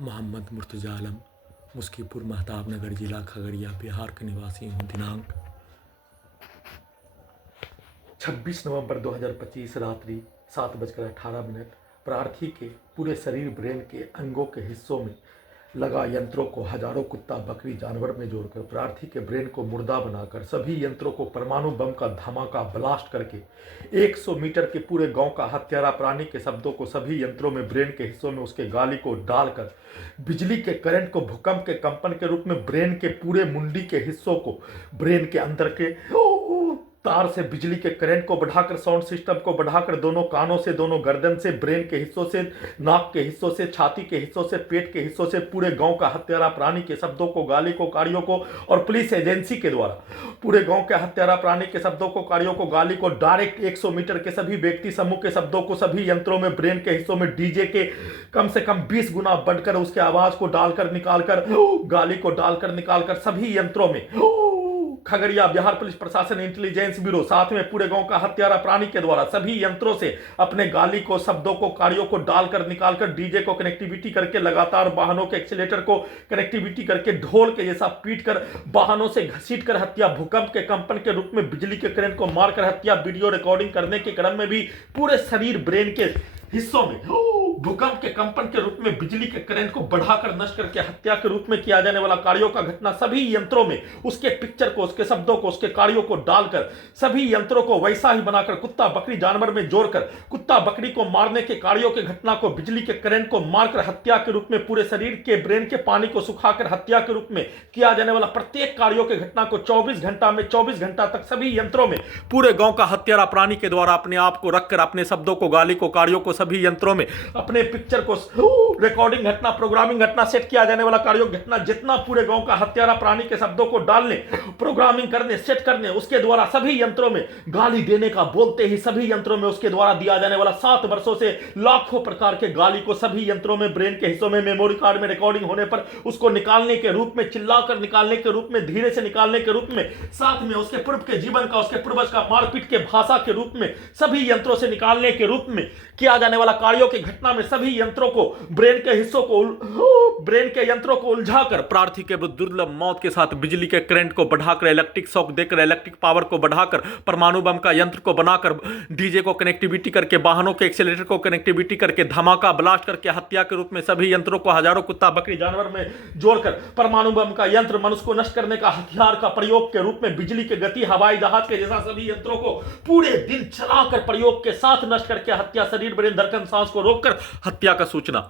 मोहम्मद मुर्तज़ा आलम, मुस्कीपुर महताब नगर, जिला खगड़िया, बिहार का निवासी हूँ। दिनांक 26 नवंबर 2025 रात्रि 7:18 प्रार्थी के पूरे शरीर, ब्रेन के अंगों के हिस्सों में लगा यंत्रों को हजारों कुत्ता बकरी जानवर में जोड़कर प्रार्थी के ब्रेन को मुर्दा बनाकर सभी यंत्रों को परमाणु बम का धमाका ब्लास्ट करके 100 मीटर के पूरे गांव का हत्यारा प्राणी के शब्दों को सभी यंत्रों में ब्रेन के हिस्सों में उसके गाली को डालकर बिजली के करंट को भूकंप के कंपन के रूप में ब्रेन के पूरे मुंडी के हिस्सों को ब्रेन के अंदर के तार से बिजली के करंट को बढ़ाकर साउंड सिस्टम को बढ़ाकर दोनों कानों से, दोनों गर्दन से, ब्रेन के हिस्सों से, नाक के हिस्सों से, छाती के हिस्सों से, पेट के हिस्सों से पूरे गांव का हत्यारा प्राणी के शब्दों को, गाली को, कार्यों को और पुलिस एजेंसी के द्वारा पूरे गांव के हत्यारा प्राणी के शब्दों को, कार्यों को, गाली को डायरेक्ट 100 मीटर के सभी व्यक्ति समूह के शब्दों को सभी यंत्रों में ब्रेन के हिस्सों में डीजे के कम से कम 20 गुना बढ़कर उसके आवाज को डालकर निकालकर, गाली को डालकर निकालकर सभी यंत्रों में खगड़िया बिहार पुलिस प्रशासन इंटेलिजेंस ब्यूरो साथ में पूरे गांव का हत्यारा प्राणी के द्वारा सभी यंत्रों से अपने गाली को, शब्दों को, कार्यों को डालकर निकालकर डीजे को कनेक्टिविटी करके लगातार वाहनों के एक्सीलेटर को कनेक्टिविटी करके ढोल के जैसा पीट कर वाहनों से घसीट कर हत्या, भूकंप के कंपन के रूप में बिजली के करंट को मारकर हत्या, वीडियो रिकॉर्डिंग करने के क्रम में भी पूरे शरीर, ब्रेन के हिस्सों में भूकंप के कंपन के रूप में बिजली के करंट को बढ़ाकर नष्ट करके हत्या के रूप में किया जाने वाला कार्यों का घटना सभी यंत्रों में उसके पिक्चर को, उसके शब्दों को, उसके कार्यों को डालकर सभी यंत्रों को वैसा ही बनाकर कुत्ता बकरी जानवर में जोड़कर कुत्ता बकरी को मारने के कार्यों के घटना को बिजली के करंट को मारकर हत्या के रूप में पूरे शरीर के ब्रेन के पानी को सुखाकर हत्या के रूप में किया जाने वाला प्रत्येक कार्यों के घटना को 24 घंटा में 24 घंटा तक सभी यंत्रों में पूरे गांव का हत्यारा प्राणी के द्वारा अपने आप को रखकर अपने शब्दों को, गाली को, कार्यों को सभी यंत्रों में अपने पिक्चर को, रिकॉर्डिंग घटना, प्रोग्रामिंग घटना, सेट किया जाने वाला कार्यों घटना जितना पूरे गांव का हत्यारा प्राणी के शब्दों को डालने, प्रोग्रामिंग करने, सेट करने, उसके द्वारा सभी यंत्रों में गाली देने का बोलते ही सभी यंत्रों में उसके द्वारा दिया जाने वाला 7 वर्षों से लाखों प्रकार के गाली को सभी यंत्रों में ब्रेन के हिस्सों में मेमोरी कार्ड में रिकॉर्डिंग होने पर उसको निकालने के रूप में, चिल्लाकर निकालने के रूप में, धीरे से निकालने के रूप में, साथ में उसके पूर्व के जीवन का, उसके पूर्वज का मारपीट के भाषा के रूप में सभी यंत्रों से निकालने के रूप में किया जाने वाला कार्यों की घटना में सभी यंत्रों को, ब्रेन के हिस्सों को, ब्रेन के यंत्रों को उलझाकर प्रार्थी के दुर्लभ मौत के साथ बिजली के करंट को बढ़ाकर, इलेक्ट्रिक शॉक देकर, इलेक्ट्रिक पावर को बढ़ाकर, परमाणु बम का यंत्र को बनाकर, डीजे को कनेक्टिविटी करके, वाहनों के एक्सीलरेटर को कनेक्टिविटी करके, धमाका ब्लास्ट करके हत्या के रूप में सभी यंत्रों को हजारों कुत्ता बकरी जानवर में जोड़कर परमाणु बम का यंत्र, मनुष्य को नष्ट करने का हथियार का प्रयोग के रूप में बिजली के गति, हवाई जहाज के जैसा सभी यंत्रों को पूरे दिन चलाकर प्रयोग के साथ नष्ट करके हत्या, शरीर, ब्रेन, धड़कन, सांस को रोककर हत्या का सूचना